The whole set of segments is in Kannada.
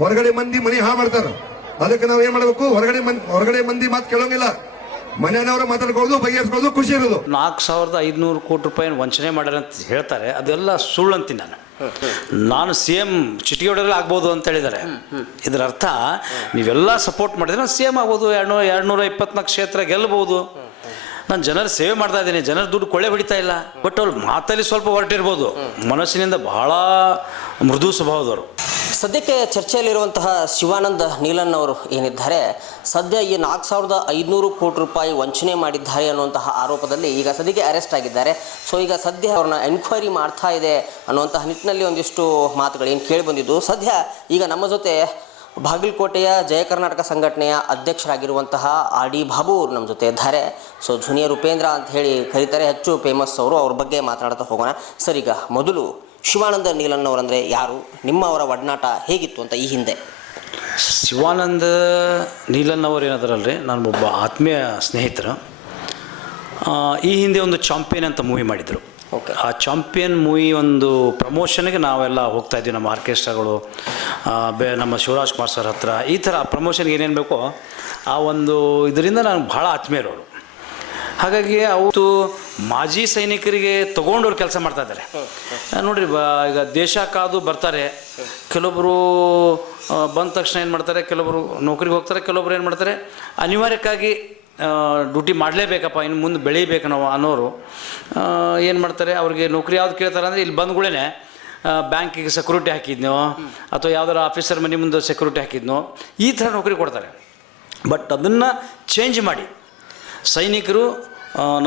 ಹೊರಗಡೆ ಮಂದಿ ಮನಿ ಹಾಳು ಮಾಡ್ತಾರ. ಅದಕ್ಕೆ ನಾವ್ ಏನ್ ಮಾಡ್ಬೇಕು, ಹೊರಗಡೆ ಮಂದಿ ಮಾತು ಕೇಳೋಂಗಿಲ್ಲ, ಮನೆಯವ್ರ ಮಾತಾಡ್ಕೊಳ್ಳೋದು, ಬಗೆಹರಿಸ್ಕೊಳ್ಳೋದು, ಖುಷಿ ಇರೋದು. 4,500 ಕೋಟಿ ರೂಪಾಯಿ ವಂಚನೆ ಮಾಡ್ಯಾರ ಅಂತ ಹೇಳ್ತಾರೆ, ಅದೆಲ್ಲ ಸುಳ್ಳು ಅಂತೀನಿ ನಾನು CM ಚಿಟಿಯೋಡಲ್ಲಿ ಆಗ್ಬೋದು ಅಂತ ಹೇಳಿದ್ದಾರೆ. ಇದರ ಅರ್ಥ ನೀವೆಲ್ಲ ಸಪೋರ್ಟ್ ಮಾಡಿದ್ರೆ ನಾನು CM ಆಗ್ಬೋದು, 224 ಕ್ಷೇತ್ರ ಗೆಲ್ಲಬಹುದು. ನಾನು ಜನರ ಸೇವೆ ಮಾಡ್ತಾ ಇದ್ದೀನಿ, ಜನರ ದುಡ್ಡು ಕೊಳ್ಳೆ ಹೊಡಿತಾ ಇಲ್ಲ. ಬಟ್ ಅವ್ರು ಮಾತಲ್ಲಿ ಸ್ವಲ್ಪ ಹೊರಟಿರ್ಬೋದು, ಮನಸ್ಸಿನಿಂದ ಬಹಳ ಮೃದು ಸ್ವಭಾವದವರು. ಸದ್ಯಕ್ಕೆ ಚರ್ಚೆಯಲ್ಲಿರುವಂತಹ ಶಿವಾನಂದ ನೀಲನ್ ಅವರು ಏನಿದ್ದಾರೆ, ಸದ್ಯ ಈ 4,500 ಕೋಟಿ ರೂಪಾಯಿ ವಂಚನೆ ಮಾಡಿದ್ದಾರೆ ಅನ್ನುವಂತಹ ಆರೋಪದಲ್ಲಿ ಈಗ ಸದ್ಯಕ್ಕೆ ಅರೆಸ್ಟ್ ಆಗಿದ್ದಾರೆ. ಸೊ ಈಗ ಸದ್ಯ ಅವ್ರನ್ನ ಎನ್ಕ್ವೈರಿ ಮಾಡ್ತಾ ಇದೆ ಅನ್ನುವಂತಹ ನಿಟ್ಟಿನಲ್ಲಿ ಒಂದಿಷ್ಟು ಮಾತುಗಳು ಏನು ಕೇಳಿ ಬಂದಿದ್ದು. ಸದ್ಯ ಈಗ ನಮ್ಮ ಜೊತೆ ಬಾಗಲಕೋಟೆಯ ಜಯ ಕರ್ನಾಟಕ ಸಂಘಟನೆಯ ಅಧ್ಯಕ್ಷರಾಗಿರುವಂತಹ RD ಬಾಬು ಅವರು ನಮ್ಮ ಜೊತೆ ಇದ್ದಾರೆ. ಸೊ ಜೂನಿಯರ್ ಉಪೇಂದ್ರ ಅಂತ ಹೇಳಿ ಕರೀತಾರೆ, ಹೆಚ್ಚು ಫೇಮಸ್ ಅವರು. ಅವ್ರ ಬಗ್ಗೆ ಮಾತನಾಡ್ತಾ ಹೋಗೋಣ. ಸರ್, ಈಗ ಮೊದಲು ಶಿವಾನಂದ ನೀಲನ್ ಅವರಂದರೆ ಯಾರು, ನಿಮ್ಮ ಅವರ ಒಡನಾಟ ಹೇಗಿತ್ತು ಅಂತ ಈ ಹಿಂದೆ? ಶಿವಾನಂದ ನೀಲನ್ ಅವರು ಏನಾದ್ರಲ್ರಿ, ನಾನು ಒಬ್ಬ ಆತ್ಮೀಯ ಸ್ನೇಹಿತರು. ಈ ಹಿಂದೆ ಒಂದು ಚಾಂಪಿಯನ್ ಅಂತ ಮೂವಿ ಮಾಡಿದರು. ಆ ಚಾಂಪಿಯನ್ ಮೂವಿ ಒಂದು ಪ್ರಮೋಷನ್ಗೆ ನಾವೆಲ್ಲ ಹೋಗ್ತಾಯಿದ್ವಿ, ನಮ್ಮ ಆರ್ಕೆಸ್ಟ್ರಾಗಳು, ನಮ್ಮ ಶಿವರಾಜ್ ಕುಮಾರ್ ಸರ್ ಹತ್ರ. ಈ ಥರ ಪ್ರಮೋಷನ್ಗೆ ಏನೇನು ಬೇಕೋ ಆ ಒಂದು ಇದರಿಂದ ನಾನು ಭಾಳ ಆತ್ಮೀಯರವರು. ಹಾಗಾಗಿ ಅವತ್ತು ಮಾಜಿ ಸೈನಿಕರಿಗೆ ತೊಗೊಂಡವ್ರು ಕೆಲಸ ಮಾಡ್ತಾಯಿದ್ದಾರೆ ನೋಡಿರಿ. ಈಗ ದೇಶ ಕಾದು ಬರ್ತಾರೆ, ಕೆಲವೊಬ್ಬರು ಬಂದ ತಕ್ಷಣ ಏನು ಮಾಡ್ತಾರೆ, ಕೆಲವೊಬ್ಬರು ನೌಕರಿಗೆ ಹೋಗ್ತಾರೆ, ಕೆಲವೊಬ್ರು ಏನು ಮಾಡ್ತಾರೆ ಅನಿವಾರ್ಯಕ್ಕಾಗಿ ಡ್ಯೂಟಿ ಮಾಡಲೇಬೇಕಪ್ಪ, ಇನ್ನು ಮುಂದೆ ಬೆಳೀಬೇಕು ನಾವು ಅನ್ನೋರು ಏನು ಮಾಡ್ತಾರೆ, ಅವ್ರಿಗೆ ನೌಕರಿ ಯಾವ್ದು ಕೇಳ್ತಾರೆ ಅಂದರೆ ಇಲ್ಲಿ ಬಂದ್ಗಳೇ ಬ್ಯಾಂಕಿಗೆ ಸೆಕ್ಯೂರಿಟಿ ಹಾಕಿದ್ನೋ ಅಥವಾ ಯಾವ್ದಾರು ಆಫೀಸರ್ ಮನೆ ಮುಂದೆ ಸೆಕ್ಯೂರಿಟಿ ಹಾಕಿದ್ನೋ ಈ ಥರ ನೌಕರಿ ಕೊಡ್ತಾರೆ. ಬಟ್ ಅದನ್ನು ಚೇಂಜ್ ಮಾಡಿ ಸೈನಿಕರು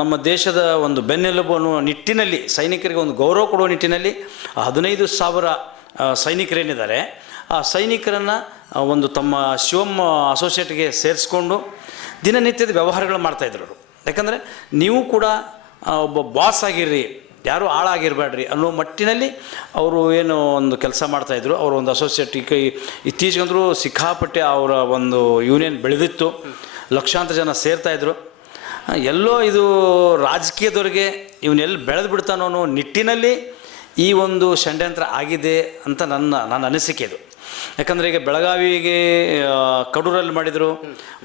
ನಮ್ಮ ದೇಶದ ಒಂದು ಬೆನ್ನೆಲುಬು ಅನ್ನುವ ನಿಟ್ಟಿನಲ್ಲಿ, ಸೈನಿಕರಿಗೆ ಒಂದು ಗೌರವ ಕೊಡುವ ನಿಟ್ಟಿನಲ್ಲಿ 15,000 ಸೈನಿಕರೇನಿದ್ದಾರೆ ಆ ಸೈನಿಕರನ್ನು ಒಂದು ತಮ್ಮ ಶಿವಮ್ ಅಸೋಸಿಯೇಟ್ಗೆ ಸೇರಿಸ್ಕೊಂಡು ದಿನನಿತ್ಯದ ವ್ಯವಹಾರಗಳು ಮಾಡ್ತಾಯಿದ್ರು ಅವರು. ಯಾಕಂದರೆ ನೀವು ಕೂಡ ಒಬ್ಬ ಬಾಸ್ ಆಗಿರ್ರಿ, ಯಾರೂ ಆಳಾಗಿರಬೇಡ್ರಿ ಅನ್ನೋ ಮಟ್ಟಿನಲ್ಲಿ ಅವರು ಏನು ಒಂದು ಕೆಲಸ ಮಾಡ್ತಾಯಿದ್ರು. ಅವರು ಒಂದು ಅಸೋಸಿಯೇಟಿಗೆ ಇತ್ತೀಚೆಗಂದರೂ ಸಿಕ್ಕಾಪಟ್ಟೆ ಅವರ ಒಂದು ಯೂನಿಯನ್ ಬೆಳೆದಿತ್ತು, ಲಕ್ಷಾಂತರ ಜನ ಸೇರ್ತಾಯಿದ್ರು. ಎಲ್ಲೋ ಇದು ರಾಜಕೀಯದವ್ರಿಗೆ ಇವನ್ನೆಲ್ಲಿ ಬೆಳೆದು ಬಿಡ್ತಾನೋ ಅನ್ನೋ ನಿಟ್ಟಿನಲ್ಲಿ ಈ ಒಂದು ಷಡ್ಯಂತ್ರ ಆಗಿದೆ ಅಂತ ನನ್ನ ಅನಿಸಿಕೆ ಇದು. ಯಾಕಂದರೆ ಈಗ ಬೆಳಗಾವಿಗೆ ಕಡೂರಲ್ಲಿ ಮಾಡಿದರು,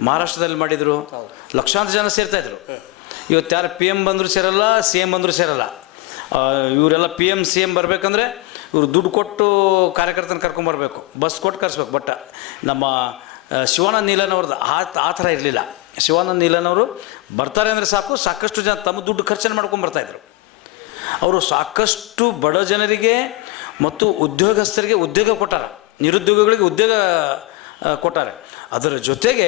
ಮಹಾರಾಷ್ಟ್ರದಲ್ಲಿ ಮಾಡಿದರು, ಲಕ್ಷಾಂತರ ಜನ ಸೇರ್ತಾಯಿದ್ರು. ಇವತ್ತು ಯಾರು PM ಬಂದರೂ ಸೇರಲ್ಲ, CM ಬಂದರೂ ಸೇರಲ್ಲ. ಇವರೆಲ್ಲ PM CM ಬರಬೇಕಂದ್ರೆ ಇವರು ದುಡ್ಡು ಕೊಟ್ಟು ಕಾರ್ಯಕರ್ತನ ಕರ್ಕೊಂಬರ್ಬೇಕು, ಬಸ್ ಕೊಟ್ಟು ಕರೆಸ್ಬೇಕು. ಬಟ್ ನಮ್ಮ ಶಿವಾನಂದ ನೀಲನ್ ಅವ್ರದ್ದು ಆ ಥರ ಇರಲಿಲ್ಲ. ಶಿವಾನಂದ ನೀಲನ್ ಅವರು ಬರ್ತಾರೆ ಅಂದರೆ ಸಾಕು, ಸಾಕಷ್ಟು ಜನ ತಮ್ಮ ದುಡ್ಡು ಖರ್ಚನ್ನು ಮಾಡ್ಕೊಂಬರ್ತಾಯಿದ್ರು. ಅವರು ಸಾಕಷ್ಟು ಬಡ ಜನರಿಗೆ ಮತ್ತು ಉದ್ಯೋಗಸ್ಥರಿಗೆ ಉದ್ಯೋಗ ಕೊಟ್ಟಾರ, ನಿರುದ್ಯೋಗಿಗಳಿಗೆ ಉದ್ಯೋಗ ಕೊಟ್ಟಾರೆ. ಅದರ ಜೊತೆಗೆ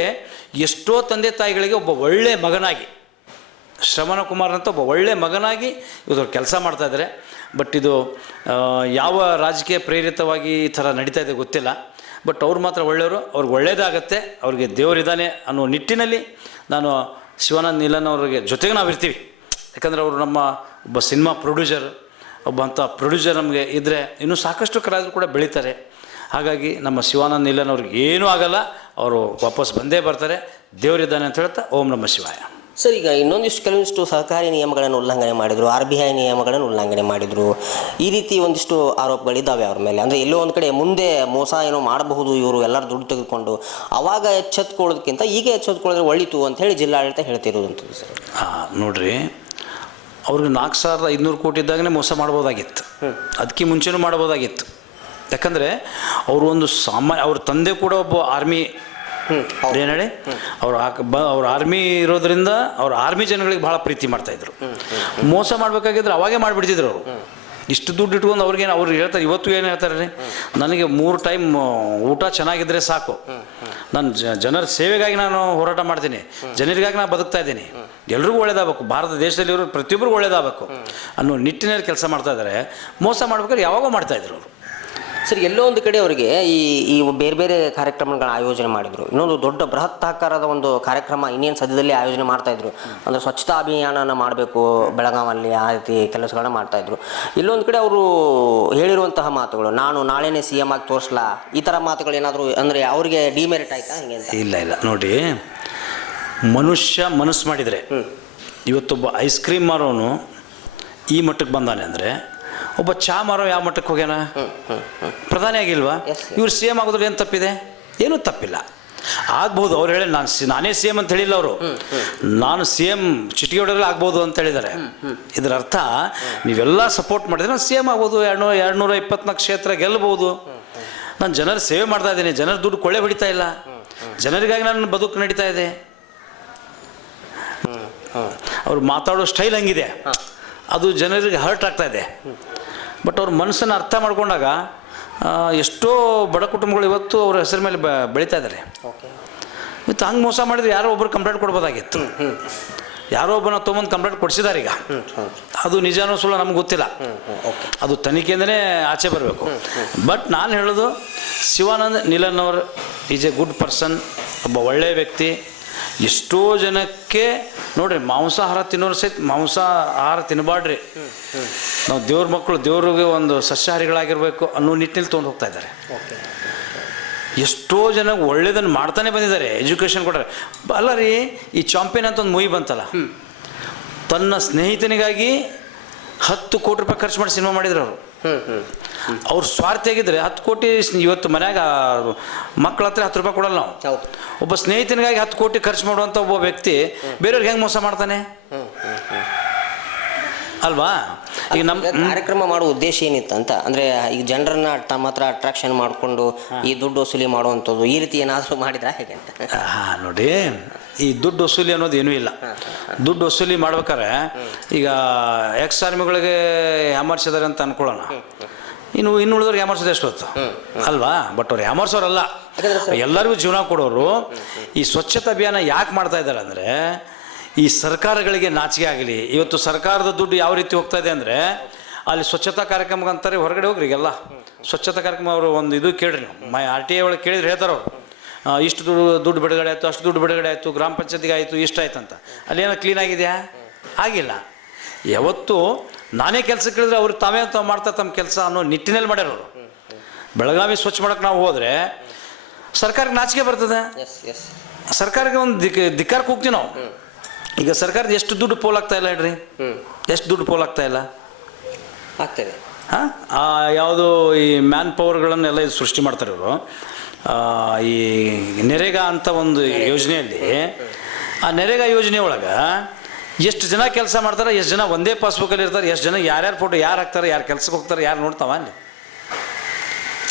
ಎಷ್ಟೋ ತಂದೆ ತಾಯಿಗಳಿಗೆ ಒಬ್ಬ ಒಳ್ಳೆಯ ಮಗನಾಗಿ, ಶ್ರವಣ ಕುಮಾರ್ ಅಂತ ಒಬ್ಬ ಒಳ್ಳೆಯ ಮಗನಾಗಿ ಇವರು ಕೆಲಸ ಮಾಡ್ತಾಯಿದ್ದಾರೆ. ಬಟ್ ಇದು ಯಾವ ರಾಜಕೀಯ ಪ್ರೇರಿತವಾಗಿ ಈ ಥರ ನಡೀತಾ ಇದೆ ಗೊತ್ತಿಲ್ಲ. ಬಟ್ ಅವ್ರು ಮಾತ್ರ ಒಳ್ಳೆಯವರು, ಅವ್ರಿಗೆ ಒಳ್ಳೆಯದಾಗತ್ತೆ, ಅವ್ರಿಗೆ ದೇವರಿದ್ದಾನೆ ಅನ್ನೋ ನಿಟ್ಟಿನಲ್ಲಿ ನಾನು ಶಿವಾನಂದ ನೀಲನ್ ಅವ್ರಿಗೆ ಜೊತೆಗೆ ನಾವು ಇರ್ತೀವಿ. ಯಾಕಂದರೆ ಅವರು ನಮ್ಮ ಒಬ್ಬ ಸಿನಿಮಾ ಪ್ರೊಡ್ಯೂಸರ್, ಒಬ್ಬ ಅಂಥ ಪ್ರೊಡ್ಯೂಸರ್ ನಮಗೆ ಇದ್ದರೆ ಇನ್ನೂ ಸಾಕಷ್ಟು ಕಲಾವಿದರು ಕೂಡ ಬೆಳೀತಾರೆ. ಹಾಗಾಗಿ ನಮ್ಮ ಶಿವಾನಂದ ನೀಲನ್ ಅವ್ರಿಗೆ ಏನೂ ಆಗಲ್ಲ, ಅವರು ವಾಪಸ್ ಬಂದೇ ಬರ್ತಾರೆ, ದೇವರಿದ್ದಾನೆ ಅಂತ ಹೇಳ್ತಾ ಓಂ ನಮಃ ಶಿವಾಯ. ಸರ್, ಈಗ ಕೆಲವೊಂದಿಷ್ಟು ಸಹಕಾರಿ ನಿಯಮಗಳನ್ನು ಉಲ್ಲಂಘನೆ ಮಾಡಿದರು, RBI ನಿಯಮಗಳನ್ನು ಉಲ್ಲಂಘನೆ ಮಾಡಿದರು, ಈ ರೀತಿ ಒಂದಿಷ್ಟು ಆರೋಪಗಳಿದ್ದಾವೆ ಅವ್ರ ಮೇಲೆ. ಅಂದರೆ ಎಲ್ಲೋ ಒಂದು ಕಡೆ ಮುಂದೆ ಮೋಸ ಏನೋ ಮಾಡಬಹುದು ಇವರು ಎಲ್ಲರೂ ದುಡ್ಡು ತೆಗೆದುಕೊಂಡು, ಆವಾಗ ಎಚ್ಚೆತ್ಕೊಳ್ಳೋದಕ್ಕಿಂತ ಈಗ ಎಚ್ಚೆತ್ಕೊಳ್ಳೋದ್ರೆ ಒಳಿತು ಅಂತ ಹೇಳಿ ಜಿಲ್ಲಾಡಳಿತ ಹೇಳ್ತಿರೋದಂಥದ್ದು ಸರ್. ನೋಡಿರಿ, ಅವ್ರಿಗೆ 4,500 ಕೋಟಿ ಇದ್ದಾಗಲೇ ಮೋಸ ಮಾಡ್ಬೋದಾಗಿತ್ತು, ಅದಕ್ಕೆ ಮುಂಚೆನೂ ಮಾಡ್ಬೋದಾಗಿತ್ತು. ಯಾಕಂದರೆ ಅವರು ಒಂದು ಅವ್ರ ತಂದೆ ಕೂಡ ಒಬ್ಬ ಆರ್ಮಿ ಏನು ಹೇಳಿ ಅವ್ರ ಆರ್ಮಿ ಇರೋದ್ರಿಂದ ಅವ್ರ ಆರ್ಮಿ ಜನಗಳಿಗೆ ಭಾಳ ಪ್ರೀತಿ ಮಾಡ್ತಾಯಿದ್ರು. ಮೋಸ ಮಾಡಬೇಕಾಗಿದ್ರೆ ಅವಾಗೇ ಮಾಡಿಬಿಡ್ತಿದ್ರು ಅವರು. ಇಷ್ಟು ದುಡ್ಡು ಇಟ್ಕೊಂಡು ಅವ್ರಿಗೇನು ಅವ್ರು ಹೇಳ್ತಾರೆ, ಇವತ್ತು ಏನು ಹೇಳ್ತಾರೆ ರೀ, ನನಗೆ 3 ಟೈಮ್ ಊಟ ಚೆನ್ನಾಗಿದ್ದರೆ ಸಾಕು, ನಾನು ಜನರ ಸೇವೆಗಾಗಿ ನಾನು ಹೋರಾಟ ಮಾಡ್ತೀನಿ, ಜನರಿಗಾಗಿ ನಾನು ಬದುಕ್ತಾ ಇದ್ದೀನಿ, ಎಲ್ರಿಗೂ ಒಳ್ಳೇದಾಗಬೇಕು, ಭಾರತ ದೇಶದಲ್ಲಿ ಇವರು ಪ್ರತಿಯೊಬ್ಬರಿಗೂ ಒಳ್ಳೇದಾಗಬೇಕು ಅನ್ನೋ ನಿಟ್ಟಿನಲ್ಲಿ ಕೆಲಸ ಮಾಡ್ತಾ ಇದ್ದಾರೆ. ಮೋಸ ಮಾಡ್ಬೇಕಾದ್ರೆ ಯಾವಾಗೋ ಮಾಡ್ತಾಯಿದ್ರು ಅವರು. ಸರ್, ಎಲ್ಲೋ ಒಂದು ಕಡೆ ಅವರಿಗೆ ಈ ಬೇರೆ ಬೇರೆ ಕಾರ್ಯಕ್ರಮಗಳನ್ನ ಆಯೋಜನೆ ಮಾಡಿದರು. ಇನ್ನೊಂದು ದೊಡ್ಡ ಬೃಹತ್ ಆಕಾರದ ಒಂದು ಕಾರ್ಯಕ್ರಮ ಇನ್ನೇನು ಸದ್ಯದಲ್ಲಿ ಆಯೋಜನೆ ಮಾಡ್ತಾಯಿದ್ರು. ಅಂದರೆ ಸ್ವಚ್ಛತಾ ಅಭಿಯಾನನ ಮಾಡಬೇಕು ಬೆಳಗಾವಲ್ಲಿ, ಆ ರೀತಿ ಕೆಲಸಗಳನ್ನ ಮಾಡ್ತಾಯಿದ್ರು. ಇಲ್ಲೊಂದು ಕಡೆ ಅವರು ಹೇಳಿರುವಂತಹ ಮಾತುಗಳು, ನಾನು ನಾಳೆನೇ CM ಆಗಿ ತೋರಿಸ್ಲಾ, ಈ ಥರ ಮಾತುಗಳು ಏನಾದರೂ ಅಂದರೆ ಅವರಿಗೆ ಡಿಮೆರಿಟ್ ಆಯ್ತಾ ಹಿಂಗೆ ಅಂತ? ಇಲ್ಲ ನೋಡಿ, ಮನುಷ್ಯ ಮನಸ್ಸು ಮಾಡಿದರೆ ಇವತ್ತೊಬ್ಬ ಐಸ್ ಕ್ರೀಮ್ ಮಾರೋನು ಈ ಮಟ್ಟಕ್ಕೆ ಬಂದಾನೆ ಅಂದರೆ ಒಬ್ಬ ಚಾ ಮಾರೋ ಯಾವ ಮಟ್ಟಕ್ಕೆ ಹೋಗ್ಯಾನ? ಪ್ರಧಾನಿ ಆಗಿಲ್ವಾ? ಇವ್ರು ಸಿ ಎಮ್ ಆಗೋದ್ರಲ್ಲಿ ಏನು ತಪ್ಪಿದೆ? ಏನೂ ತಪ್ಪಿಲ್ಲ. ಆಗ್ಬೋದು. ಅವ್ರು ಹೇಳಿ ನಾನೇ ಸಿ ಎಮ್ ಅಂತ ಹೇಳಿಲ್ಲ ಅವರು. ನಾನು ಸಿ ಎಮ್ ಚಿಟಿಕೆ ಹೊಡೆದ್ರೆ ಆಗ್ಬೋದು ಅಂತ ಹೇಳಿದ್ದಾರೆ. ಇದರ ಅರ್ಥ ನೀವೆಲ್ಲ ಸಪೋರ್ಟ್ ಮಾಡಿದ್ರೆ ನಾನು ಸಿ ಎಮ್ ಆಗ್ಬೋದು, 224 ಕ್ಷೇತ್ರ ಗೆಲ್ಲಬಹುದು. ನಾನು ಜನರ ಸೇವೆ ಮಾಡ್ತಾ ಇದ್ದೀನಿ, ಜನರ ದುಡ್ಡು ಕೊಳ್ಳೆ ಹೊಡಿತಾ ಇಲ್ಲ, ಜನರಿಗಾಗಿ ನನ್ನ ಬದುಕು ನಡೀತಾ ಇದೆ. ಅವ್ರು ಮಾತಾಡೋ ಸ್ಟೈಲ್ ಹಂಗಿದೆ, ಅದು ಜನರಿಗೆ ಹರ್ಟ್ ಆಗ್ತಾ ಇದೆ. ಬಟ್ ಅವ್ರ ಮನಸ್ಸನ್ನು ಅರ್ಥ ಮಾಡ್ಕೊಂಡಾಗ ಎಷ್ಟೋ ಬಡ ಕುಟುಂಬಗಳು ಇವತ್ತು ಅವ್ರ ಹೆಸರ ಮೇಲೆ ಬೆಳೀತಾ ಇದ್ದಾರೆ. ಮತ್ತು ಹಂಗೆ ಮೋಸ ಮಾಡಿದ್ರೆ ಯಾರೋ ಒಬ್ಬರು ಕಂಪ್ಲೇಂಟ್ ಕೊಡ್ಬೋದಾಗಿತ್ತು. ಯಾರೋ ಒಬ್ಬನ ತೊಗೊಂಬಂದು ಕಂಪ್ಲೇಂಟ್ ಕೊಡಿಸಿದ್ದಾರೆ. ಈಗ ಅದು ನಿಜಾನೋ ಸುಳ್ಳು ನಮ್ಗೆ ಗೊತ್ತಿಲ್ಲ, ಅದು ತನಿಖೆಯಿಂದನೇ ಆಚೆ ಬರಬೇಕು. ಬಟ್ ನಾನು ಹೇಳೋದು, ಶಿವಾನಂದ ನೀಲನ್ ಅವರು ಈಸ್ ಎ ಗುಡ್ ಪರ್ಸನ್, ಒಬ್ಬ ಒಳ್ಳೆಯ ವ್ಯಕ್ತಿ. ಎಷ್ಟೋ ಜನಕ್ಕೆ ನೋಡ್ರಿ, ಮಾಂಸಾಹಾರ ತಿನ್ನೋರು ಸಹಿತ ಮಾಂಸಾಹಾರ ತಿನ್ನಬಾಡ್ರಿ, ನಾವು ದೇವ್ರ ಮಕ್ಕಳು, ದೇವ್ರಿಗೆ ಒಂದು ಸಸ್ಯಾಹಾರಿಗಳಾಗಿರ್ಬೇಕು ಅನ್ನೋ ನಿಟ್ಟಿನಲ್ಲಿ ತೊಗೊಂಡು ಹೋಗ್ತಾ ಇದ್ದಾರೆ. ಎಷ್ಟೋ ಜನ ಒಳ್ಳೇದನ್ನು ಮಾಡ್ತಾನೆ ಬಂದಿದ್ದಾರೆ, ಎಜುಕೇಷನ್ ಕೊಟ್ಟರೆ. ಅಲ್ಲ ರೀ, ಈ ಚಾಂಪಿಯನ್ ಅಂತ ಒಂದು ಮೂವಿ ಬಂತಲ್ಲ, ತನ್ನ ಸ್ನೇಹಿತನಿಗಾಗಿ 10 ಕೋಟಿ ರೂಪಾಯಿ ಖರ್ಚು ಮಾಡಿ ಸಿನಿಮಾ ಮಾಡಿದ್ರು ಅವರು. ಅವ್ರು ಸ್ವಾರ್ಥಿಯಾಗಿದ್ದರೆ 10 ಕೋಟಿ ಇವತ್ತು ಮನ್ಯಾಗ ಮಕ್ಕಳ ಹತ್ರ 10 ರೂಪಾಯಿ ಕೊಡಲ್ಲ ನಾವು. ಒಬ್ಬ ಸ್ನೇಹಿತನಿಗಾಗಿ 10 ಕೋಟಿ ಖರ್ಚು ಮಾಡುವಂಥ ಒಬ್ಬ ವ್ಯಕ್ತಿ ಬೇರೆಯವ್ರಿಗೆ ಹೆಂಗೆ ಮೋಸ ಮಾಡ್ತಾನೆ ಅಲ್ವಾ? ಈಗ ನಮ್ಮ ಕಾರ್ಯಕ್ರಮ ಮಾಡುವ ಉದ್ದೇಶ ಏನಿತ್ತು ಅಂತ ಅಂದರೆ, ಈಗ ಜನರನ್ನ ತಮ್ಮ ಹತ್ರ ಅಟ್ರಾಕ್ಷನ್ ಮಾಡಿಕೊಂಡು ಈ ದುಡ್ಡು ವಸೂಲಿ ಮಾಡುವಂಥದ್ದು, ಈ ರೀತಿ ಏನಾದರೂ ಮಾಡಿದ್ರೆ ಹೇಗೆ ಅಂತ? ನೋಡಿ, ಈ ದುಡ್ಡು ವಸೂಲಿ ಅನ್ನೋದು ಏನೂ ಇಲ್ಲ. ದುಡ್ಡು ವಸೂಲಿ ಮಾಡ್ಬೇಕಾರೆ ಈಗ ಎಕ್ಸ್ ಆರ್ಮಿಗಳಿಗೆ ಯಾಮರ್ಸಿದ್ದಾರೆ ಅಂತ ಅನ್ಕೊಳ್ಳೋಣ, ಇನ್ನುಳಿದವ್ರಿಗೆ ಯಾಮರ್ಸೋದು ಎಷ್ಟು ಹೊತ್ತು ಅಲ್ವಾ? ಬಟ್ ಅವ್ರು ಯಾಮರ್ಸೋರಲ್ಲ, ಎಲ್ಲರಿಗೂ ಜೀವನ ಕೊಡೋರು. ಈ ಸ್ವಚ್ಛತಾ ಅಭಿಯಾನ ಯಾಕೆ ಮಾಡ್ತಾ ಇದ್ದಾರೆ ಅಂದರೆ, ಈ ಸರ್ಕಾರಗಳಿಗೆ ನಾಚಿಕೆ ಆಗಲಿ. ಇವತ್ತು ಸರ್ಕಾರದ ದುಡ್ಡು ಯಾವ ರೀತಿ ಹೋಗ್ತಾ ಇದೆ ಅಂದರೆ, ಅಲ್ಲಿ ಸ್ವಚ್ಛತಾ ಕಾರ್ಯಕ್ರಮ ಅಂತಾರೆ, ಹೊರಗಡೆ ಹೋಗ್ರಿ ಎಲ್ಲ ಸ್ವಚ್ಛತಾ ಕಾರ್ಯಕ್ರಮ. ಅವರು ಒಂದು ಇದು ಕೇಳ್ರಿ, ನೀವು RTI ಒಳಗೆ ಕೇಳಿದ್ರೆ ಹೇಳ್ತಾರೆ ಅವರು, ಇಷ್ಟು ದುಡ್ಡು ಬಿಡುಗಡೆ ಆಯಿತು, ಅಷ್ಟು ದುಡ್ಡು ಬಿಡುಗಡೆ ಆಯಿತು, ಗ್ರಾಮ ಪಂಚಾಯತಿಗೆ ಆಯಿತು, ಇಷ್ಟು ಆಯ್ತು ಅಂತ. ಅಲ್ಲೇನೋ ಕ್ಲೀನ್ ಆಗಿದೆಯಾ? ಆಗಿಲ್ಲ. ಯಾವತ್ತು ನಾನೇ ಕೆಲಸ ಕೇಳಿದ್ರೆ ಅವ್ರು ತಾವೇ ಮಾಡ್ತಾ ತಮ್ಮ ಕೆಲಸ ಅನ್ನೋ ನಿಟ್ಟಿನಲ್ಲಿ ಮಾಡ್ಯಾರ ಅವರು. ಬೆಳಗಾವಿ ಸ್ವಚ್ಛ ಮಾಡೋಕೆ ನಾವು ಹೋದರೆ ಸರ್ಕಾರಕ್ಕೆ ನಾಚಿಕೆ ಬರ್ತದೆ, ಸರ್ಕಾರಕ್ಕೆ ಒಂದು ಧಿಕ್ಕಾರಕ್ಕೆ ಹೋಗ್ತೀವಿ ನಾವು. ಈಗ ಸರ್ಕಾರದ ಎಷ್ಟು ದುಡ್ಡು ಪೋಲಾಗ್ತಾ ಇಲ್ಲ ಹೇಳ್ರಿ, ಎಷ್ಟು ದುಡ್ಡು ಪೋಲಾಗ್ತಾ ಇಲ್ಲ ಆಗ್ತದೆ. ಹಾಂ, ಯಾವುದು ಈ ಮ್ಯಾನ್ ಪವರ್ಗಳನ್ನೆಲ್ಲ ಇದು ಸೃಷ್ಟಿ ಮಾಡ್ತಾರೆ ಇವರು. ಈ ನರೇಗಾ ಅಂತ ಒಂದು ಯೋಜನೆಯಲ್ಲಿ, ಆ ನರೇಗಾ ಯೋಜನೆ ಒಳಗೆ ಎಷ್ಟು ಜನ ಕೆಲಸ ಮಾಡ್ತಾರೆ, ಎಷ್ಟು ಜನ ಒಂದೇ ಪಾಸ್ಬುಕ್ಕಲ್ಲಿ ಇರ್ತಾರೆ, ಎಷ್ಟು ಜನ ಯಾರ್ಯಾರು ಫೋಟೋ ಯಾರು ಹಾಕ್ತಾರೆ, ಯಾರು ಕೆಲ್ಸಕ್ಕೆ ಹೋಗ್ತಾರೆ, ಯಾರು ನೋಡ್ತಾವ ಅಲ್ಲಿ.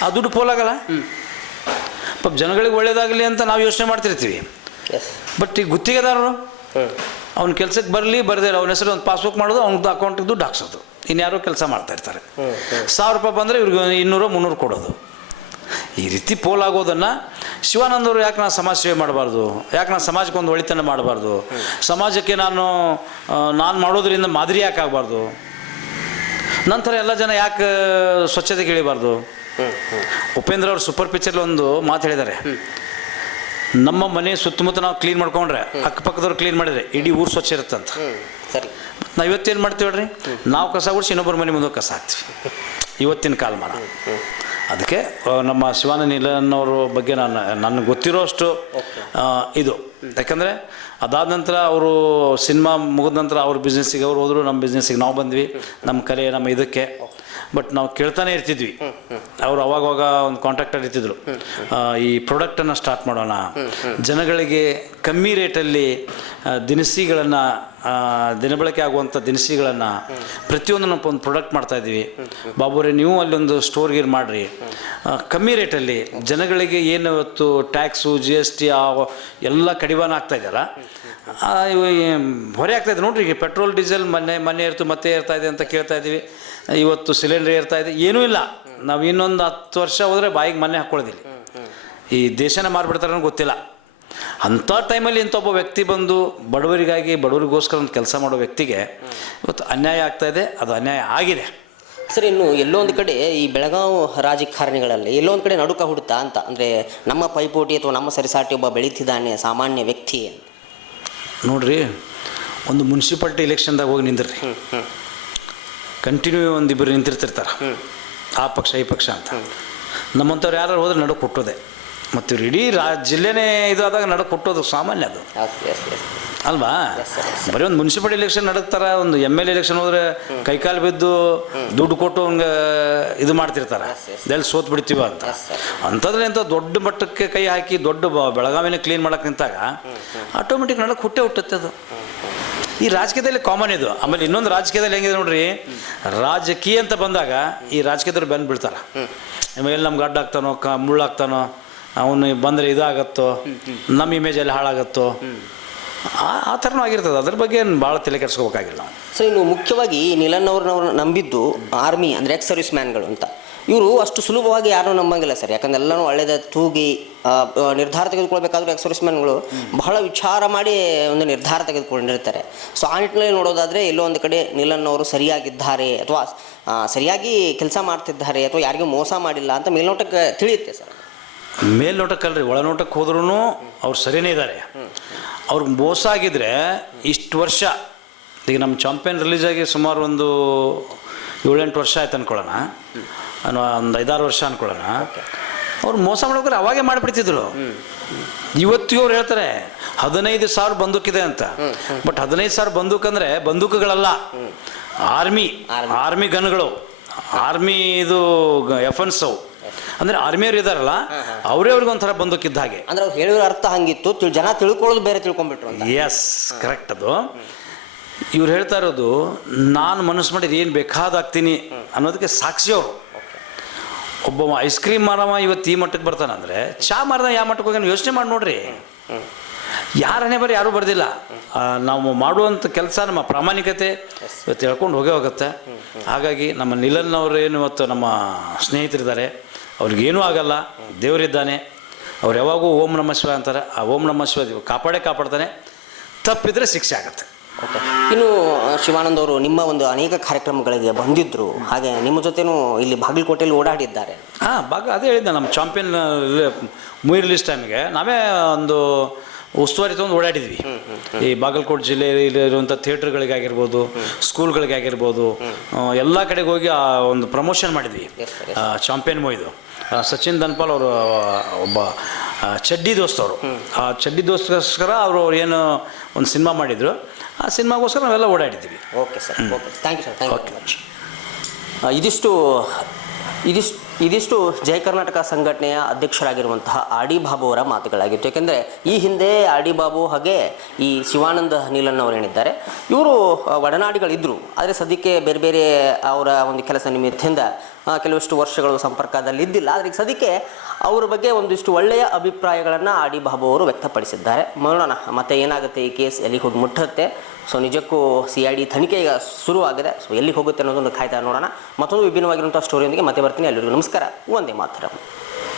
ಆ ದುಡ್ಡು ಪೋಲಾಗಲ್ಲ. ಪಾಪ ಜನಗಳಿಗೆ ಒಳ್ಳೇದಾಗಲಿ ಅಂತ ನಾವು ಯೋಚನೆ ಮಾಡ್ತಿರ್ತೀವಿ. ಬಟ್ ಈ ಗುತ್ತಿಗೆದಾರರು ಅವ್ನ ಕೆಲ್ಸಕ್ಕೆ ಬರಲಿ ಬರದೇ ಅವನ ಹೆಸರು ಒಂದು ಪಾಸ್ಬುಕ್ ಮಾಡೋದು, ಅವ್ನದ್ದು ಅಕೌಂಟಿಗೆ ದುಡ್ಡು ಹಾಕ್ಸೋದು, ಇನ್ಯಾರೋ ಕೆಲಸ ಮಾಡ್ತಾ ಇರ್ತಾರೆ. 1000 ರೂಪಾಯಿ ಬಂದರೆ ಇವ್ರಿಗೆ 200-300 ಕೊಡೋದು. ಈ ರೀತಿ ಪೋಲಾಗೋದನ್ನು ಶಿವಾನಂದವರು ಯಾಕೆ ನಾನು ಸಮಾಜ ಸೇವೆ ಮಾಡಬಾರ್ದು, ಯಾಕೆ ನಾನು ಸಮಾಜಕ್ಕೆ ಒಂದು ಒಳಿತನ್ನು ಮಾಡಬಾರ್ದು, ಸಮಾಜಕ್ಕೆ ನಾನು ಮಾಡೋದ್ರಿಂದ ಮಾದರಿ ಯಾಕೆ ಆಗಬಾರ್ದು, ನಂತರ ಎಲ್ಲ ಜನ ಯಾಕೆ ಸ್ವಚ್ಛತೆಗೆ ಇಳಿಬಾರ್ದು? ಉಪೇಂದ್ರ ಅವರು ಸೂಪರ್ ಪಿಕ್ಚರ್ಲಿ ಒಂದು ಮಾತು ಹೇಳಿದ್ದಾರೆ, ನಮ್ಮ ಮನೆ ಸುತ್ತಮುತ್ತ ನಾವು ಕ್ಲೀನ್ ಮಾಡ್ಕೊಂಡ್ರೆ ಅಕ್ಕಪಕ್ಕದವ್ರು ಕ್ಲೀನ್ ಮಾಡಿದ್ರೆ ಇಡೀ ಊರು ಸ್ವಚ್ಛ ಇರುತ್ತಂತ. ಸರಿ, ನಾವು ಇವತ್ತೇನು ಮಾಡ್ತೀವಿ ಹೇಳ್ರಿ, ನಾವು ಕಸ ಗುಡಿಸಿ ಇನ್ನೊಬ್ಬರ ಮನೆ ಮುಂದೆ ಕಸ ಹಾಕ್ತೀವಿ ಇವತ್ತಿನ ಕಾಲಮಾನ. ಅದಕ್ಕೆ ನಮ್ಮ ಶಿವಾನಂದ ನೀಲನ್ ಅವ್ರ ಬಗ್ಗೆ ನನಗೆ ಗೊತ್ತಿರೋ ಅಷ್ಟು ಇದು. ಯಾಕಂದರೆ ಅದಾದ ನಂತರ ಅವರು ಸಿನಿಮಾ ಮುಗಿದ ನಂತರ ಅವ್ರ ಬಿಸ್ನೆಸ್ಸಿಗೆ ಅವ್ರು ಹೋದರು, ನಮ್ಮ ಬಿಸ್ನೆಸ್ಸಿಗೆ ನಾವು ಬಂದ್ವಿ, ನಮ್ಮ ಕಲೆ ನಮ್ಮ ಇದಕ್ಕೆ. ಬಟ್ ನಾವು ಕೇಳ್ತಾನೆ ಇರ್ತಿದ್ವಿ, ಅವರು ಅವಾಗವಾಗ ಒಂದು ಕಾಂಟ್ಯಾಕ್ಟಲ್ಲಿ ಇರ್ತಿದ್ರು, ಈ ಪ್ರಾಡಕ್ಟನ್ನು ಸ್ಟಾರ್ಟ್ ಮಾಡೋಣ, ಜನಗಳಿಗೆ ಕಮ್ಮಿ ರೇಟಲ್ಲಿ ದಿನಸಿಗಳನ್ನು, ದಿನಬಳಕೆ ಆಗುವಂಥ ದಿನಸಿಗಳನ್ನು ಪ್ರತಿಯೊಂದು ನಾವು ಒಂದು ಪ್ರಾಡಕ್ಟ್ ಮಾಡ್ತಾಯಿದ್ವಿ. ಬಾಬುರೇ ನೀವು ಅಲ್ಲೊಂದು ಸ್ಟೋರ್ಗೀರ್ ಮಾಡಿರಿ, ಕಮ್ಮಿ ರೇಟಲ್ಲಿ ಜನಗಳಿಗೆ ಏನು ಇವತ್ತು ಟ್ಯಾಕ್ಸು GST ಎಲ್ಲ ಕಡಿವಾಣ ಆಗ್ತಾಯಿದ್ದಾರ, ಹೊರೆ ಆಗ್ತಾಯಿದೆ ನೋಡ್ರಿ. ಈಗ ಪೆಟ್ರೋಲ್ ಡೀಸೆಲ್ ಮೊನ್ನೆ ಇರ್ತು ಮತ್ತೆ ಇರ್ತಾಯಿದೆ ಅಂತ ಕೇಳ್ತಾ ಇದ್ದೀವಿ. ಇವತ್ತು ಸಿಲಿಂಡ್ರ್ ಇರ್ತಾಯಿದೆ, ಏನೂ ಇಲ್ಲ. ನಾವು ಇನ್ನೊಂದು 10 ವರ್ಷ ಹೋದರೆ ಬಾಯಿಗೆ ಮೊನ್ನೆ ಹಾಕ್ಕೊಳ್ಳೋದಿಲ್ಲ, ಈ ದೇಶನೇ ಮಾರಿಬಿಡ್ತಾರೆ ಗೊತ್ತಿಲ್ಲ. ಅಂಥ ಟೈಮಲ್ಲಿ ಇಂಥೊಬ್ಬ ವ್ಯಕ್ತಿ ಬಂದು ಬಡವರಿಗೋಸ್ಕರ ಒಂದು ಕೆಲಸ ಮಾಡೋ ವ್ಯಕ್ತಿಗೆ ಇವತ್ತು ಅನ್ಯಾಯ ಆಗ್ತಾಯಿದೆ, ಅದು ಅನ್ಯಾಯ ಆಗಿದೆ. ಸರ್, ಇನ್ನು ಎಲ್ಲೋ ಒಂದು ಕಡೆ ಈ ಬೆಳಗಾವಿ ರಾಜಕಾರಣಿಗಳಲ್ಲಿ ಎಲ್ಲೋ ಒಂದು ಕಡೆ ನಡುಕ ಹುಡುತ್ತಾ ಅಂತ, ಅಂದರೆ ನಮ್ಮ ಪೈಪೋಟಿ ಅಥವಾ ನಮ್ಮ ಸರಿಸಾಟಿ ಒಬ್ಬ ಬೆಳೀತಿದ್ದಾನೆ ಸಾಮಾನ್ಯ ವ್ಯಕ್ತಿ. ನೋಡ್ರಿ, ಒಂದು ಮುನ್ಸಿಪಾಲ್ಟಿ ಎಲೆಕ್ಷನ್ದಾಗ ಹೋಗಿ ನಿಂದ್ರಿ, ಕಂಟಿನ್ಯೂ ಒಂದಿಬ್ಬರು ನಿಂತಿರ್ತಿರ್ತಾರೆ, ಆ ಪಕ್ಷ ಈ ಪಕ್ಷ ಅಂತ. ನಮ್ಮಂಥವ್ರು ಯಾರು ಹೋದ್ರೆ ನಡುಕು ಹುಟ್ಟೋದೆ, ಮತ್ತು ಇಡೀ ಜಿಲ್ಲೆನೇ ಇದು ಆದಾಗ ನಡುಕು ಹುಟ್ಟೋದು ಸಾಮಾನ್ಯ ಅದು. ಅಲ್ವಾ? ಬರೀ ಒಂದು ಮುನ್ಸಿಪಾಲಿಟಿ ಎಲೆಕ್ಷನ್ ನಡೆಸ್ತಾರ, ಒಂದು MLA ಎಲೆಕ್ಷನ್ ಹೋದ್ರೆ ಕೈಕಾಲು ಬಿದ್ದು ದುಡ್ಡು ಕೊಟ್ಟು ಹಂಗೆ ಇದು ಮಾಡ್ತಿರ್ತಾರೆ, ಎಲ್ಲಿ ಸೋತ್ ಬಿಡ್ತೀವ ಅಂತ. ಅಂಥದ್ರಲ್ಲಿ ಅಂತ ದೊಡ್ಡ ಮಟ್ಟಕ್ಕೆ ಕೈ ಹಾಕಿ ದೊಡ್ಡ ಬೆಳಗಾವಿನ ಕ್ಲೀನ್ ಮಾಡಕ್ಕೆ ನಿಂತಾಗ ಆಟೋಮೆಟಿಕ್ ನಡಕ್ಕೆ ಹುಟ್ಟುತ್ತೆ ಅದು. ಈ ರಾಜಕೀಯದಲ್ಲಿ ಕಾಮನ್ ಇದು. ಆಮೇಲೆ ಇನ್ನೊಂದು ರಾಜಕೀಯದಲ್ಲಿ ಹೆಂಗಿದೆ ನೋಡ್ರಿ, ರಾಜಕೀಯ ಅಂತ ಬಂದಾಗ ಈ ರಾಜಕೀಯದವ್ರು ಬೆನ್ನು ಬೀಳ್ತಾರೆ. ಎಲ್ಲಿ ನಮ್ಗೆ ಅಡ್ಡ ಆಗ್ತಾನೋ ಮುಳ್ಳಾಗ್ತಾನೋ, ಅವನು ಬಂದರೆ ಇದಾಗತ್ತೋ, ನಮ್ಮ ಇಮೇಜಲ್ಲಿ ಹಾಳಾಗತ್ತೋ, ಆ ಥರನೂ ಆಗಿರ್ತದೆ. ಅದ್ರ ಬಗ್ಗೆ ಏನು ಭಾಳ ತಲೆ ಕೆಡಿಸ್ಕೋಬೇಕಾಗಿಲ್ಲ ನಾವು. ಸೊ ಇನ್ನು ಮುಖ್ಯವಾಗಿ ನೀಲನ್ ಅವ್ರನ್ನ ನಂಬಿದ್ದು ಆರ್ಮಿ ಅಂದರೆ ಎಕ್ಸ್ ಸರ್ವಿಸ್ ಮ್ಯಾನ್ಗಳು ಅಂತ. ಇವರು ಅಷ್ಟು ಸುಲಭವಾಗಿ ಯಾರೂ ನಂಬಂಗಿಲ್ಲ ಸರ್, ಯಾಕಂದ್ರೆ ಎಲ್ಲನೂ ಒಳ್ಳೆಯದ ತೂಗಿ ನಿರ್ಧಾರ ತೆಗೆದುಕೊಳ್ಬೇಕಾದ್ರೂ ಎಕ್ಸ್ ಸರ್ವಿಸ್ ಮ್ಯಾನ್ಗಳು ಬಹಳ ವಿಚಾರ ಮಾಡಿ ಒಂದು ನಿರ್ಧಾರ ತೆಗೆದುಕೊಂಡಿರ್ತಾರೆ. ಸೊ ಆ ನಿಟ್ಟಿನಲ್ಲಿ ನೋಡೋದಾದರೆ ಎಲ್ಲೋ ಒಂದು ಕಡೆ ನೀಲನ್ ಅವರು ಸರಿಯಾಗಿದ್ದಾರೆ ಅಥವಾ ಸರಿಯಾಗಿ ಕೆಲಸ ಮಾಡ್ತಿದ್ದಾರೆ ಅಥವಾ ಯಾರಿಗೂ ಮೋಸ ಮಾಡಿಲ್ಲ ಅಂತ ಮೇಲ್ನೋಟಕ್ಕೆ ತಿಳಿಯುತ್ತೆ ಸರ್. ಮೇಲ್ನೋಟಕ್ಕಲ್ರಿ, ಒಳನೋಟಕ್ಕೆ ಹೋದ್ರೂ ಅವ್ರು ಸರಿಯೇ ಇದ್ದಾರೆ. ಅವ್ರಿಗೆ ಮೋಸ ಆಗಿದ್ರೆ ಇಷ್ಟು ವರ್ಷ, ಈಗ ನಮ್ಮ ಚಾಂಪಿಯನ್ ರಿಲೀಸ್ ಆಗಿ ಸುಮಾರು ಒಂದು 7-8 ವರ್ಷ ಆಯ್ತು ಅನ್ಕೊಳ್ಳೋಣ, ಒಂದು 5-6 ವರ್ಷ ಅನ್ಕೊಳ್ಳೋಣ. ಅವ್ರು ಮೋಸ ಮಾಡೋಕ್ರೆ ಅವಾಗೇ ಮಾಡಿಬಿಡ್ತಿದ್ರು. ಇವತ್ತಿಗೂ ಅವ್ರು ಹೇಳ್ತಾರೆ 15,000 ಬಂದೂಕಿದೆ ಅಂತ. ಬಟ್ 15,000 ಬಂದೂಕಂದ್ರೆ ಬಂದೂಕುಗಳಲ್ಲ, ಆರ್ಮಿ ಗನ್ಗಳು, ಆರ್ಮಿ ಇದು ಎಫನ್ಸ್ ಅವು. ಅಂದರೆ ಆರ್ಮಿಯವ್ರು ಇದಾರಲ್ಲ ಅವರೇ ಅವ್ರಿಗೆ ಒಂಥರ ಬಂದೂಕಿದ್ದ ಹಾಗೆ. ಅಂದ್ರೆ ಅವ್ರು ಹೇಳಿರೋ ಅರ್ಥ ಹಂಗಿತ್ತು, ಜನ ತಿಳ್ಕೊಳ್ಳೋದು ಬೇರೆ ತಿಳ್ಕೊಂಡ್ಬಿಟ್ರು. ಎಸ್, ಕರೆಕ್ಟ್ ಅದು. ಇವ್ರು ಹೇಳ್ತಾ ಇರೋದು ನಾನು ಮನಸ್ಸು ಮಾಡಿದ್ರೆ ಏನು ಬೇಕಾದಾಗ್ತೀನಿ ಅನ್ನೋದಕ್ಕೆ ಸಾಕ್ಷಿ ಅವರು. ಒಬ್ಬ ಐಸ್ ಕ್ರೀಮ್ ಮಾರವ ಇವತ್ತು ಈ ಮಟ್ಟಕ್ಕೆ ಬರ್ತಾನಂದರೆ ಚಾ ಮಾರದ ಯಾವ ಮಟ್ಟಕ್ಕೆ ಹೋಗಿ ಯೋಚನೆ ಮಾಡಿ ನೋಡ್ರಿ. ಯಾರನ್ನೇ ಬರೀ ಯಾರೂ ಬರ್ದಿಲ್ಲ. ನಾವು ಮಾಡುವಂಥ ಕೆಲಸ ನಮ್ಮ ಪ್ರಾಮಾಣಿಕತೆ ಇವತ್ತು ಹೇಳ್ಕೊಂಡು ಹೋಗುತ್ತೆ. ಹಾಗಾಗಿ ನಮ್ಮ ನೀಲನ್ ಅವರು ಏನು ಇವತ್ತು ನಮ್ಮ ಸ್ನೇಹಿತರಿದ್ದಾರೆ, ಅವ್ರಿಗೇನೂ ಆಗಲ್ಲ, ದೇವರಿದ್ದಾನೆ. ಅವ್ರು ಯಾವಾಗೂ ಓಂ ನಮಃ ಶಿವಾಯ ಅಂತಾರೆ. ಆ ಓಂ ನಮಃ ಶಿವಾಯ ಕಾಪಾಡ್ತಾನೆ. ತಪ್ಪಿದ್ರೆ ಶಿಕ್ಷೆ ಆಗುತ್ತೆ. ಓಕೆ. ಇನ್ನು ಶಿವಾನಂದ್ ಅವರು ನಿಮ್ಮ ಒಂದು ಅನೇಕ ಕಾರ್ಯಕ್ರಮಗಳಿಗೆ ಬಂದಿದ್ದರು, ಹಾಗೆ ನಿಮ್ಮ ಜೊತೆನೂ ಇಲ್ಲಿ ಬಾಗಲಕೋಟೆಯಲ್ಲಿ ಓಡಾಡಿದ್ದಾರೆ. ಅದೇ ಹೇಳಿದ್ದೆ, ನಮ್ಮ ಚಾಂಪಿಯನ್ ಮೂವಿ ರಿಲೀಸ್ ಟೈಮಿಗೆ ನಾವೇ ಒಂದು ಉಸ್ತುವಾರಿ ತೊಗೊಂಡು ಓಡಾಡಿದ್ವಿ. ಈ ಬಾಗಲಕೋಟೆ ಜಿಲ್ಲೆಯಲ್ಲಿ ಇರುವಂಥ ಥಿಯೇಟ್ರ್ಗಳಿಗಾಗಿರ್ಬೋದು, ಸ್ಕೂಲ್ಗಳಿಗಾಗಿರ್ಬೋದು, ಎಲ್ಲ ಕಡೆಗೆ ಹೋಗಿ ಆ ಒಂದು ಪ್ರಮೋಷನ್ ಮಾಡಿದ್ವಿ ಚಾಂಪಿಯನ್ ಮೂವಿದು. ಸಚಿನ್ ಧನ್ಪಾಲ್ ಅವರು ಒಬ್ಬ ಚಡ್ಡಿ ದೋಸ್ತವರು. ಆ ಚಡ್ಡಿ ದೋಸ್ತ್ಗೋಸ್ಕರ ಅವರು ಏನು ಒಂದು ಸಿನಿಮಾ ಮಾಡಿದರು, ಆ ಸಿನಿಮಾಗೋಸ್ಕರ ನಾವೆಲ್ಲ ಓಡಾಡಿದ್ದೀವಿ. Okay sir, okay, thank you sir, thank you much. ಇದಿಷ್ಟು ಜಯ ಕರ್ನಾಟಕ ಸಂಘಟನೆಯ ಅಧ್ಯಕ್ಷರಾಗಿರುವಂತಹ ಆರ್ ಡಿ ಬಾಬು ಅವರ ಮಾತುಗಳಾಗಿತ್ತು. ಏಕೆಂದರೆ ಈ ಹಿಂದೆ ಆರ್ ಡಿ ಬಾಬು ಹಾಗೆ ಈ ಶಿವಾನಂದ ನೀಲನ್ ಅವರು ಏನಿದ್ದಾರೆ, ಇವರು ಒಡನಾಡಿಗಳಿದ್ದರು. ಆದರೆ ಸದ್ಯಕ್ಕೆ ಬೇರೆ ಬೇರೆ ಅವರ ಒಂದು ಕೆಲಸ ನಿಮಿತ್ತದಿಂದ ಕೆಲವಷ್ಟು ವರ್ಷಗಳು ಸಂಪರ್ಕದಲ್ಲಿ ಇದ್ದಿಲ್ಲ. ಆದರೆ ಈಗ ಸದ್ಯಕ್ಕೆ ಅವರ ಬಗ್ಗೆ ಒಂದಿಷ್ಟು ಒಳ್ಳೆಯ ಅಭಿಪ್ರಾಯಗಳನ್ನು ಆರ್ ಡಿ ಬಾಬು ಅವರು ವ್ಯಕ್ತಪಡಿಸಿದ್ದಾರೆ. ನೋಡೋಣ ಮತ್ತೆ ಏನಾಗುತ್ತೆ, ಈ ಕೇಸ್ ಎಲ್ಲಿಗೆ ಹೋಗಿ ಮುಟ್ಟುತ್ತೆ. ಸೊ ನಿಜಕ್ಕೂ CID ತನಿಖೆ ಈಗ ಶುರುವಾಗಿದೆ. ಸೊ ಎಲ್ಲಿಗೆ ಹೋಗುತ್ತೆ ಅನ್ನೋದೊಂದು ಕಾಯ್ತಾ ನೋಡೋಣ. ಮತ್ತೊಂದು ವಿಭಿನ್ನವಾಗಿರುವಂಥ ಸ್ಟೋರಿಯೊಂದಿಗೆ ಮತ್ತೆ ಬರ್ತೀನಿ. ಎಲ್ಲರಿಗೂ ನಮಸ್ಕಾರ. ಒಂದೇ ಮಾತರಂ.